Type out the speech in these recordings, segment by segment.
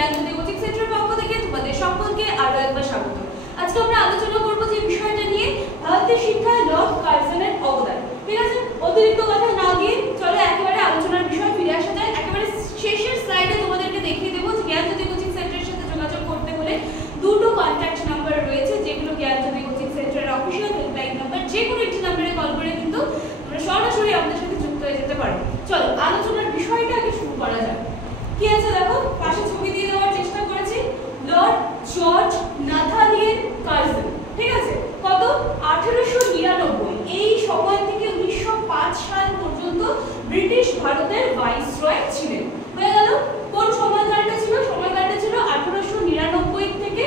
জ্ঞানজ্যোতি coaching সেন্টারের পক্ষ থেকে তোমাদের সকলকে আরো একবার স্বাগত। আজকে আমরা আলোচনা করব যে বিষয়টা নিয়ে ভারতের শিক্ষায় লর্ড কার্জনের অবদান। ঠিক আছে, অতিরিক্ত কথা না গিয়ে চলো একেবারে আলোচনার বিষয় ফিরে আসা যায়। একেবারে শেষের স্লাইডে তোমাদেরকে দেখিয়ে দেবো যে জ্ঞানজ্যোতি কোচিং সেন্টারের সাথে যোগাযোগ করতে হলে দুটো কন্ট্যাক্ট নাম্বার রয়েছে, যেগুলো জ্ঞানজ্যোতি কোচিং সেন্টারের অফিসিয়াল হেল্পলাইন নাম্বার। যে কোনো একটি নাম্বারে কল করে কিন্তু তোমরা সরাসরি আমাদের সাথে যুক্ত হয়ে যেতে পারো। চলো আলোচনার বিষয়টা আগে শুরু করা যাক। কি আছে দেখো, পাশে ছবি দিয়ে দেওয়ার চেষ্টা করেছি। লর্ড জর্জ নাথানিয়েল কার্জন, ঠিক আছে, কত 1899 এই সময় থেকে 1905 সাল পর্যন্ত ব্রিটিশ ভারতের ভাইসরয় ছিলেন। হয়ে গেল। কোন সময়কালটা ছিল? সময়কালটা ছিল 1899 থেকে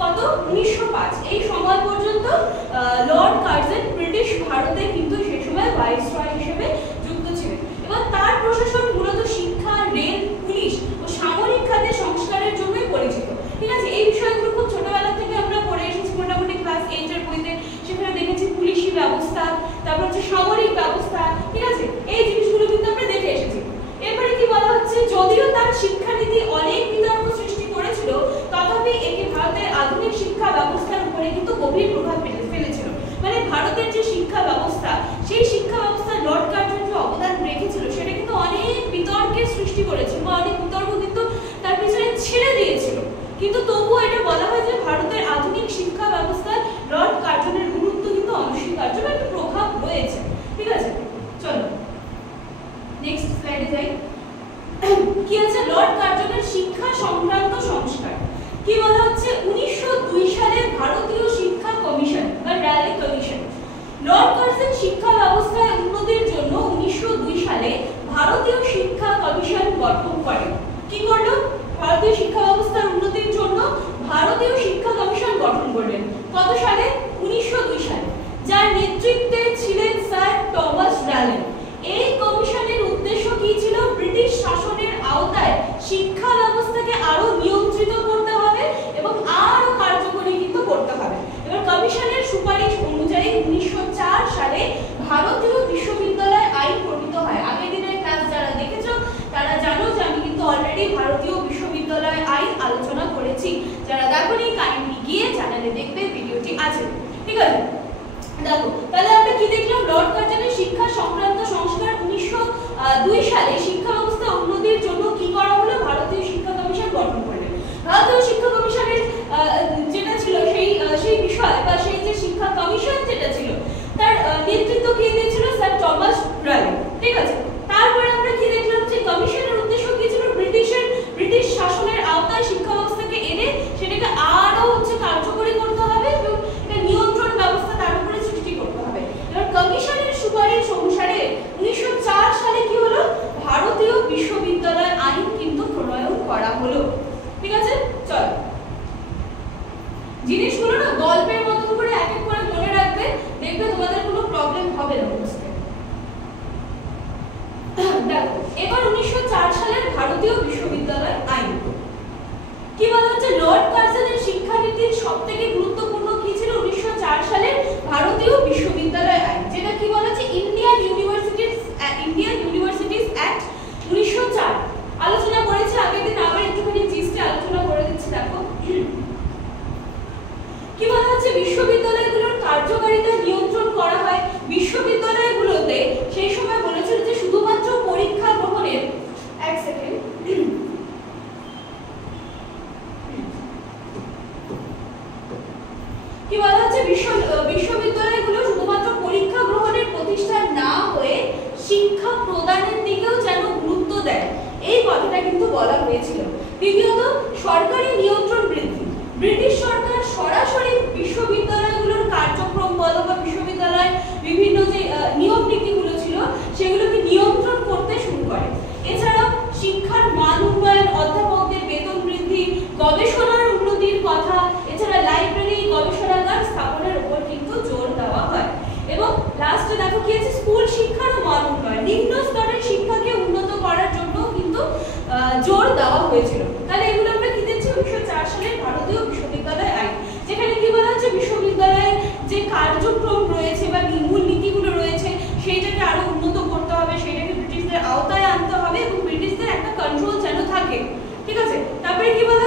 কত 1905 এই সময় পর্যন্ত লর্ড কার্জন ব্রিটিশ ভারতে কিন্তু সেই সময় ভাইসরয় হিসেবে যুক্ত ছিলেন এবং তার প্রশাসন মূলত শিক্ষা, রেল, পুলিশ ও সামরিক খাতে সংস্কারের জন্যই পরিচিত। ঠিক আছে, এই বিষয়গুলো খুব ছোটবেলা থেকে আমরা পড়ে এসেছি, মোটামুটি ক্লাস 8 এর বইতে। সেখানে দেখেছি পুলিশি ব্যবস্থা, তারপর হচ্ছে সামরিক ব্যবস্থা। ঠিক আছে, এই জিনিসগুলো কিন্তু আমরা দেখে এসেছি। এরপরে কি বলা হচ্ছে, যদিও তার শিক্ষানীতি অনেক বিতর্ক সৃষ্টি করেছিল, তথাপি এটি ভারতের আধুনিক শিক্ষা ব্যবস্থার উপরে কিন্তু গভীর প্রভাব ফেলেছিল। মানে ভারতের যে শিক্ষা ব্যবস্থা, সেই শিক্ষা ব্যবস্থায় লর্ড কার্জন যে অবদান রেখেছিল সেটা কিন্তু অনেক বিতর্কের সৃষ্টি করেছিল বা অনেক বিতর্ক কিন্তু তার পিছনে ছেড়ে দিয়েছিল। কিন্তু তবুও এটা বলা হয় যে ভারতের আধুনিক শিক্ষা ব্যবস্থায় লর্ড কার্জনের গুরুত্ব কিন্তু অনস্বীকার্য বা একটা প্রভাব রয়েছে। ঠিক আছে, চলো নেক্সট স্লাইডে যাই। কি আছে, লর্ড কার্জনের শিক্ষা সংক্রান্ত সংস্কার। কি বলা হচ্ছে, 1902 সালে ভারতীয় শিক্ষা কমিশন বা র্যালি কমিশন লর্ড কার্জন শিক্ষা ব্যবস্থায় উন্নতির জন্য 1902 সালে ভারতীয় শিক্ষা কমিশন গঠন করেন। কি করলো? ভারতীয় শিক্ষা ব্যবস্থার উন্নতির জন্য ভারতীয় শিক্ষা কমিশন গঠন করলেন। কত সালে? 1902 সালে, যার নেতৃত্বে ছিলেন স্যার টমাস র্যালে। এই কমিশনের উদ্দেশ্য কি ছিল? ব্রিটিশ শাসনের আওতায় শিক্ষা ব্যবস্থাকে আরো নিয়ন্ত্রিত করতে হবে এবং আরো কার্যকরী কিন্তু করতে হবে। এবার কমিশনের সুপারিশ অনুযায়ী 1904 সালে ভারতীয় বিশ্ববিদ্যালয় আইন প্রণীত হয়। আগের দিনের ক্লাস যারা দেখেছো তারা জানো যে আমি কিন্তু অলরেডি ভারতীয় বিশ্ববিদ্যালয় আইন আলোচনা করেছি। যারা দেখোনি কাইন্ডলি গিয়ে চ্যানেলে দেখবে, ভিডিওটি আছে। ঠিক আছে, দেখো তাহলে আমরা কি দেখলাম, লর্ড কার্জনের শিক্ষা সংক্রান্ত সংস্কার। 1902 সালে শিক্ষা ব্যবস্থা উন্নতির জন্য কি করা হলো? ভারতীয় শিক্ষা কমিশন গঠন করলেন। ভারতীয় শিক্ষা কমিশনের যেটা ছিল সেই বিষয় বা সেই যে শিক্ষা কমিশন যেটা ছিল তার নেতৃত্ব কে দিয়েছিল? Sir Thomas Raleigh. ঠিক আছে, তারপরে আমরা কি দেখলাম যে কমিশনের উদ্দেশ্য কি ছিল? ব্রিটিশ শাসনের আওতায় শিক্ষা ব্যবস্থাকে এনে সেটাকে আরো কার্যকরী করতে হবে এবং একটা নিয়ন্ত্রণ ব্যবস্থা তার উপরে সৃষ্টি করতে হবে। এবার কমিশনের সুপারিশ অনুসারে 1904 সালে কি হলো? ভারতীয় বিশ্ববিদ্যালয় আইন কিন্তু প্রণয়ন করা হলো। ঠিক আছে, চল জিনিসগুলো না গল্পের মতন করে এক এক করে মনে রাখবে, দেখবে তোমাদের কোনো প্রবলেম হবে না বুঝতে। দেখো এবার 1904 সালের ভারতীয় বিশ্ববিদ্যালয় আইন কি বলা হচ্ছে, লর্ড কার্জনের শিক্ষানীতির সবথেকে গুরুত্বপূর্ণ কি ছিল? 1904 সালের ভারতীয় বিশ্ববিদ্যালয় আইন, যেটা কি বলা হচ্ছে ইন্ডিয়ান ইউনিভার্সিটিজ অ্যাক্ট 1904। আলোচনা করেছি আগের দিন, আবার একটুখানি জিস্টে আলোচনা করে দিচ্ছি। দেখো কি বলা হচ্ছে, বিশ্ববিদ্যালয়গুলোর কার্যকারিতা নিয়ন্ত্রণ করা হয়। বিশ্ববিদ্যালয়গুলোতে সেই সময় বলেছিল যে শুধুমাত্র পরীক্ষা গ্রহণের এক সেকেন্ড কি বলা হচ্ছে, বিশ্ববিদ্যালয়গুলো শুধুমাত্র পরীক্ষা গ্রহণের প্রতিষ্ঠান না হয়ে শিক্ষা প্রদানের দিকেও যেন গুরুত্ব দেয়, এই কথাটা কিন্তু বলা হয়েছিল। দ্বিতীয়ত, সরকারি নিয়ন্ত্রণ বৃদ্ধি। ব্রিটিশ সরকার সরাসরি বিশ্ববিদ্যালয়গুলোর কার্যক্রম বলো বা বিশ্ববিদ্যালয়ের বিভিন্ন যে নিয়ম নীতিগুলো ছিল সেগুলোকে নিয়ন্ত্রণ করতে শুরু করে। এছাড়াও শিক্ষার মান উন্নয়ন, অধ্যাপকদের বেতন বৃদ্ধি, গবেষণার উন্নতির কথা, এছাড়া লাইব্রেরি, গবেষণাগার স্থাপনের উপর কিন্তু জোর দেওয়া হয়। এবং লাস্টে দেখো কি আছে, স্কুল শিক্ষার মান উন্নয়ন, নিম্ন স্তরের শিক্ষাকে উন্নত করার জন্য কিন্তু জোর দেওয়া হয়েছিল। তাহলে এগুলো আমরা কি দেখছি? 1904 সালের ভারতীয় বিশ্ববিদ্যালয় আইন, যেখানে কি বলা হচ্ছে বিশ্ববিদ্যালয়ের যে কার্যক্রম রয়েছে বা মূল নীতিগুলো রয়েছে সেইটাকে আরো উন্নত করতে হবে, সেটাকে ব্রিটিশদের আওতায় আনতে হবে এবং ব্রিটিশদের একটা কন্ট্রোল যেন থাকে। ঠিক আছে, তারপরে কি বলা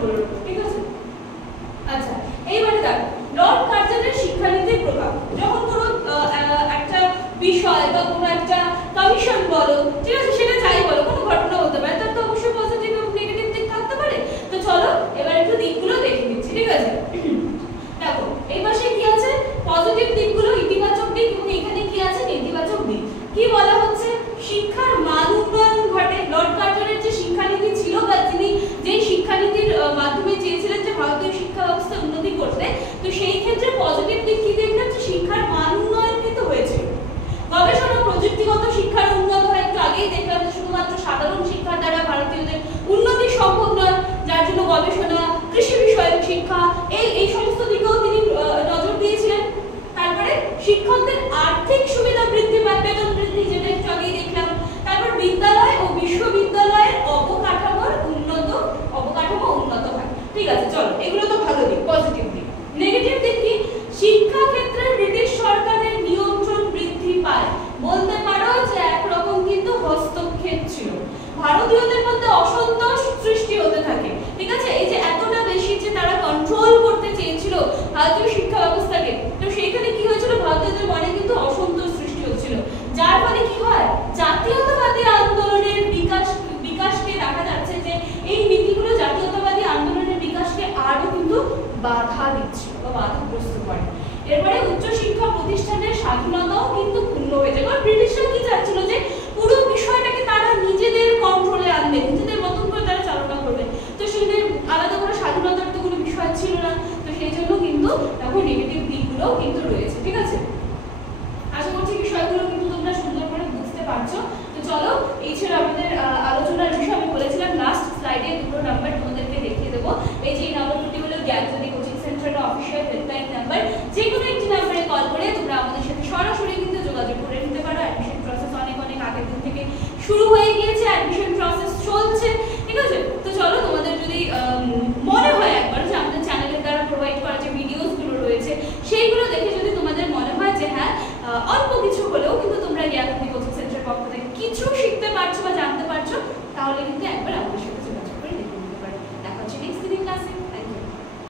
করে নেবো, ঠিক আছে? আচ্ছা, এইবারে দেখো লর্ড কার্জনের শিক্ষানীতির প্রভাব। যখন কোনো একটা বিষয় বা কোনো একটা কমিশন বলো, ঠিক আছে, সেটা যাই বলো, কোনো ঘটনা হতে পারে, তার তো অবশ্যই পজিটিভ এবং নেগেটিভ দিক থাকতে পারে। তো চলো এবার একটু দিকগুলো দেখে নিচ্ছি, ঠিক আছে? দেখো এই পাশে কি আছে, পজিটিভ দিকগুলো, ইতিবাচক দিক, এবং এখানে কি আছে, নেতিবাচক দিক। কি বলা হচ্ছে, শিক্ষার মান উন্নয়ন ঘটে। লর্ড কার্জনের যে শিক্ষানীতি ছিল বা তিনি যেই শিক্ষানীতির মাধ্যমে চেয়েছিলেন যে ভারতীয় শিক্ষা ব্যবস্থা উন্নতি করতে, তো সেই ক্ষেত্রে পজিটিভ দিক কি দেখলাম, যে শিক্ষার মান উন্নয়ন কিন্তু হয়েছে। গবেষণা প্রযুক্তিগত শিক্ষার উন্নত হয়, একটু আগেই দেখলাম যে শুধুমাত্র সাধারণ শিক্ষার দ্বারা ভারতীয়দের উন্নতি সম্ভব নয়, যার জন্য গবেষণা, কৃষি বিষয়ক শিক্ষা, এই সমস্ত দিকেও তিনি নজর দিয়েছিলেন। তারপরে শিক্ষকদের আর্থিক সুবিধা বৃদ্ধি পায়, বেতন বৃদ্ধি, যেটা একটু আগেই দেখলাম। তারপর বিদ্যালয় ও বিশ্ববিদ্যালয়ের অবকাঠামো উন্নত হয়। ঠিক আছে, চলো এগুলো তো ভালো দিক, পজিটিভ দিক। নেগেটিভ দিক কি, শিক্ষা ক্ষেত্রে ব্রিটিশ সরকারের নিয়ন্ত্রণ বৃদ্ধি পায়। বলতে পারো যে একরকম কিন্তু হস্তক্ষেপ ছিল, ভারতীয়দের মধ্যে অসন্তোষ সৃষ্টি হতে থাকে। ঠিক আছে, এই যে এতটা বেশি যে তারা কন্ট্রোল করতে চেয়েছিল ভারতীয় শিক্ষা ব্যবস্থাকে, তো সেইখানে কি হয়েছিল, ভারতীয়দের মনে কিন্তু অসন্তোষ সৃষ্টি হচ্ছিল, যার ফলে কি হয়, জাতীয়তাবাদী আন্দোলনের বিকাশকে দেখা যাচ্ছে যে এই নীতিগুলো জাতীয়তাবাদী আন্দোলনের বিকাশকে আরো কিন্তু বাধা দিচ্ছিল বা বাধাগ্রস্ত করে। এরপরে উচ্চশিক্ষা প্রতিষ্ঠানের স্বাধীনতাও কিন্তু ক্ষুণ্ণ হয়ে যায়, কারণ ব্রিটিশরা কি চাচ্ছিল যে পুরো বিষয়টাকে তারা নিজেদের কন্ট্রোলে আনবে, নিজেদের মতন করে তারা চালনা করবে। তো সেখানে আলাদা করে স্বাধীনতার তো কোনো বিষয় ছিল না, তো সেই জন্য কিন্তু তখন নেগেটিভ দিকগুলোও কিন্তু রয়েছে। ঠিক আছে, আশা করছি বিষয়গুলো কিন্তু তোমরা সুন্দর করে বুঝতে পারছো। তো চলো, এই ছিল আমাদের আলোচনার বিষয়। আমি বলেছিলাম লাস্ট স্লাইডে